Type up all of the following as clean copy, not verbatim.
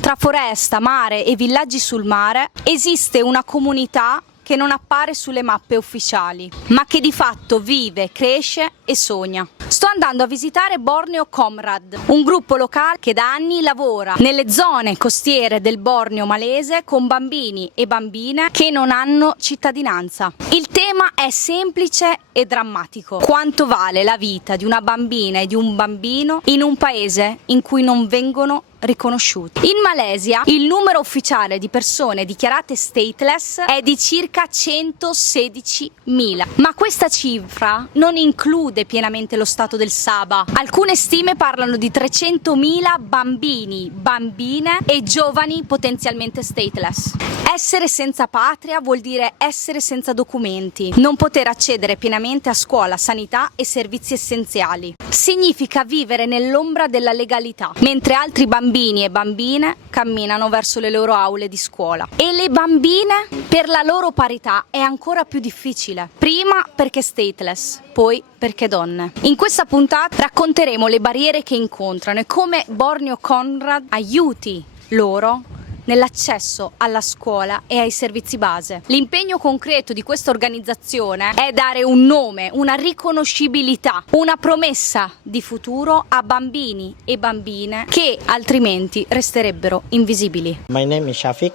Tra foresta, mare e villaggi sul mare esiste una comunità che non appare sulle mappe ufficiali, ma che di fatto vive, cresce e sogna. Sto andando a visitare Borneo Komrad, un gruppo locale che da anni lavora nelle zone costiere del Borneo malese con bambini e bambine che non hanno cittadinanza. Il tema è semplice e drammatico. Quanto vale la vita di una bambina e di un bambino in un paese in cui non vengono riconosciuti? In Malesia il numero ufficiale di persone dichiarate stateless è di circa 116.000, ma questa cifra non include pienamente lo Stato del Sabah. Alcune stime parlano di 300.000 bambini, bambine e giovani potenzialmente stateless. Essere senza patria vuol dire essere senza documenti, non poter accedere pienamente a scuola, sanità e servizi essenziali. Significa vivere nell'ombra della legalità, mentre altri bambini e bambine camminano verso le loro aule di scuola. E le bambine, per la loro parità, è ancora più difficile. Prima perché stateless, poi perché donne. In questa puntata racconteremo le barriere che incontrano e come Borneo Komrad aiuti loro nell'accesso alla scuola e ai servizi base. L'impegno concreto di questa organizzazione è dare un nome, una riconoscibilità, una promessa di futuro a bambini e bambine che altrimenti resterebbero invisibili. My name is Shafiq.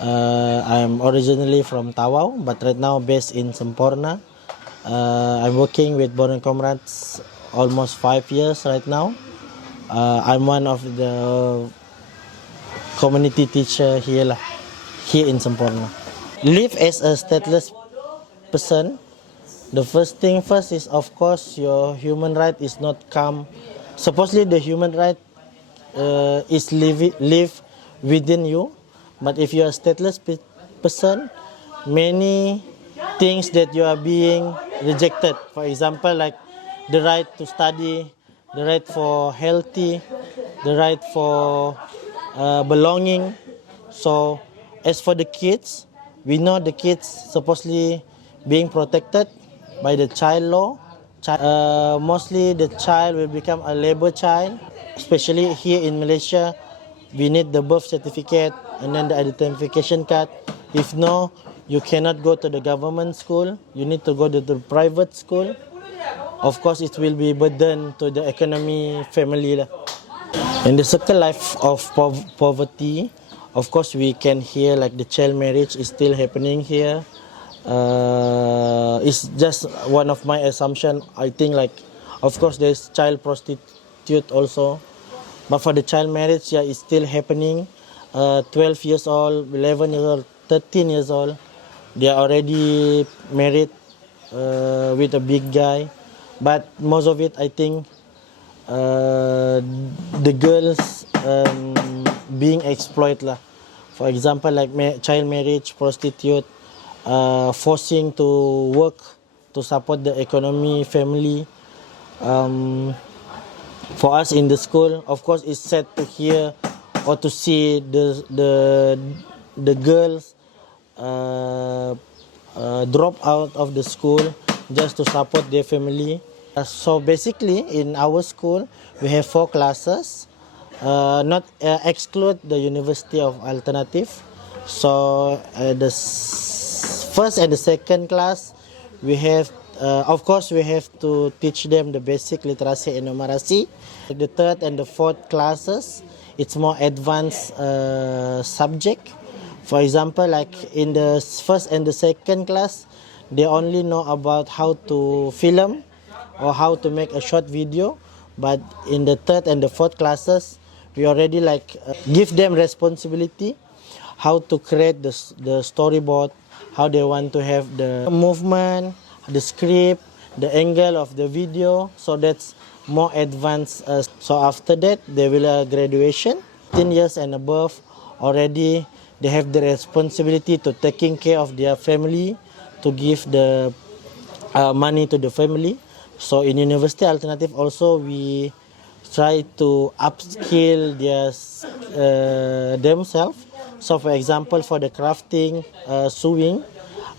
I'm originally from Tawau, but right now based in Semporna. I'm working with Borneo Komrad almost 5 years right now. I'm one of the community teacher here in Semporna. Live as a stateless person. The first thing first is, of course, your human right is not come. Supposedly the human right is live within you, but if you are a stateless person, many things that you are being rejected. For example, like the right to study, the right for healthy, the right for belonging. So as for the kids, we know the kids supposedly being protected by the child law. Mostly the child will become a labor child, especially here in Malaysia. We need the birth certificate and then the identification card. If no, you cannot go to the government school. You need to go to the private school. Of course, it will be burden to the economy, family. In the circle life of poverty, of course, we can hear like the child marriage is still happening here. It's just one of my assumption. I think like, of course, there's child prostitute also. But for the child marriage, yeah, it's still happening. 12 years old, 11 years old, 13 years old, they are already married with a big guy. But most of it, I think, the girls being exploited. For example, like child marriage, prostitute, forcing to work to support the economy, family. For us in the school, of course, it's sad to hear or to see the girls drop out of the school just to support their family. So basically, in our school, we have 4 classes, not exclude the University of Alternative. So the first and the second class, we have, of course, we have to teach them the basic literacy and numeracy. The third and the fourth classes, it's more advanced subject. For example, like in the first and the second class, they only know about how to film or how to make a short video. But in the third and the fourth classes, we already like give them responsibility, how to create the storyboard, how they want to have the movement, the script, the angle of the video. So that's more advanced. So after that, they will graduation. 10 years and above, already they have the responsibility to taking care of their family, to give the money to the family. So in University Alternative also we try to upskill themselves. So for example, for the crafting, sewing,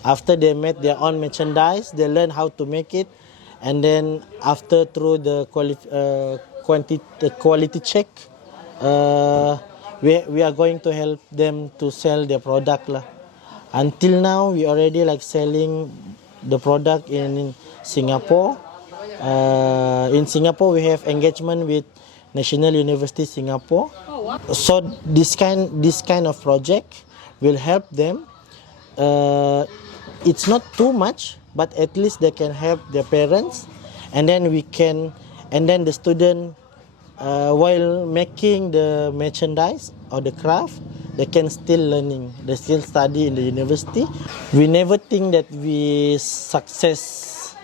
after they made their own merchandise, they learn how to make it. And then after through the quality check, we are going to help them to sell their product lah. Until now, we already like selling the product in Singapore. In Singapore, we have engagement with National University Singapore. So this kind of project will help them. It's not too much, but at least they can help their parents, and then the student, while making the merchandise or the craft, they can still learning. They still study in the university. We never think that we success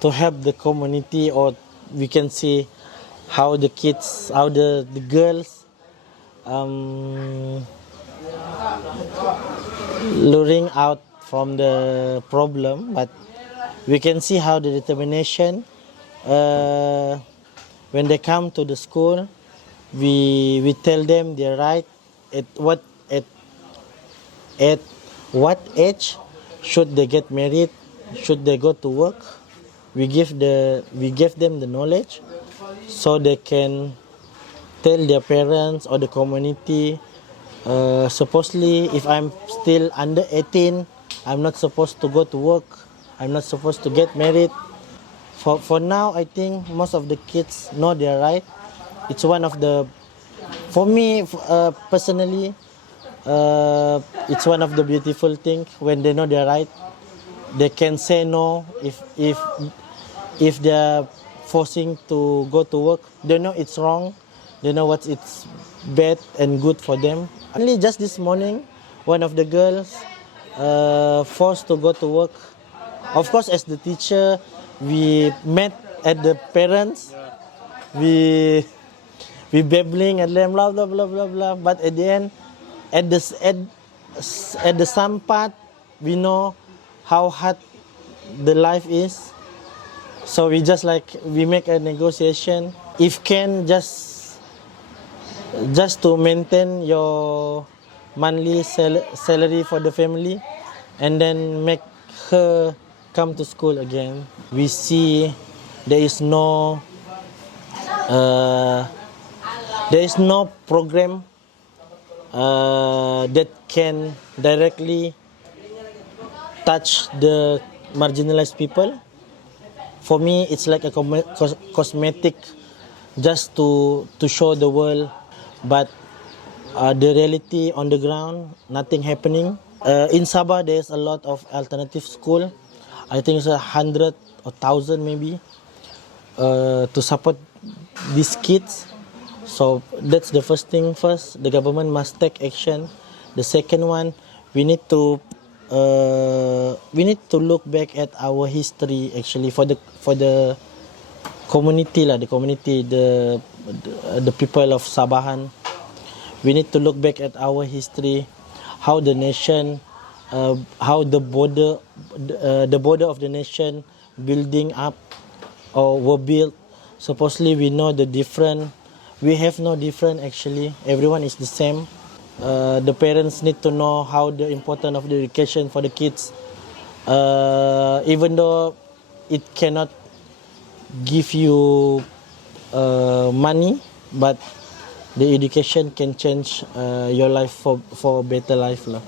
to help the community, or we can see how the kids, how the girls luring out from the problem, but we can see how the determination when they come to the school, we tell them they're right at what age should they get married, should they go to work. We give them the knowledge so they can tell their parents or the community. Supposedly, if I'm still under 18, I'm not supposed to go to work. I'm not supposed to get married. For now, I think most of the kids know they're right. It's one of the, for me personally, it's one of the beautiful things when they know they're right. They can say no if they're forcing to go to work. They know it's wrong. They know what it's bad and good for them. Only just this morning, one of the girls forced to go to work. Of course, as the teacher, we met at the parents. We babbling at them, blah blah blah blah blah. But at the end, at the some part, we know how hard the life is. So we make a negotiation. If can just to maintain your monthly salary for the family, and then make her come to school again. We see there is no program that can directly touch the marginalized people. For me, it's like a cosmetic, just to show the world, but the reality on the ground, nothing happening. In Sabah, there's a lot of alternative school. I think it's 100 or 1,000 maybe to support these kids. So that's the first thing. First, the government must take action. The second one, we need to look back at our history. Actually, for the community the people of Sabahan, we need to look back at our history, how the nation, how the border of the nation building up or were built. Supposedly we know the different. We have no different actually. Everyone is the same. The parents need to know how the importance of the education for the kids. Even though it cannot give you money, but the education can change your life for a better life lah.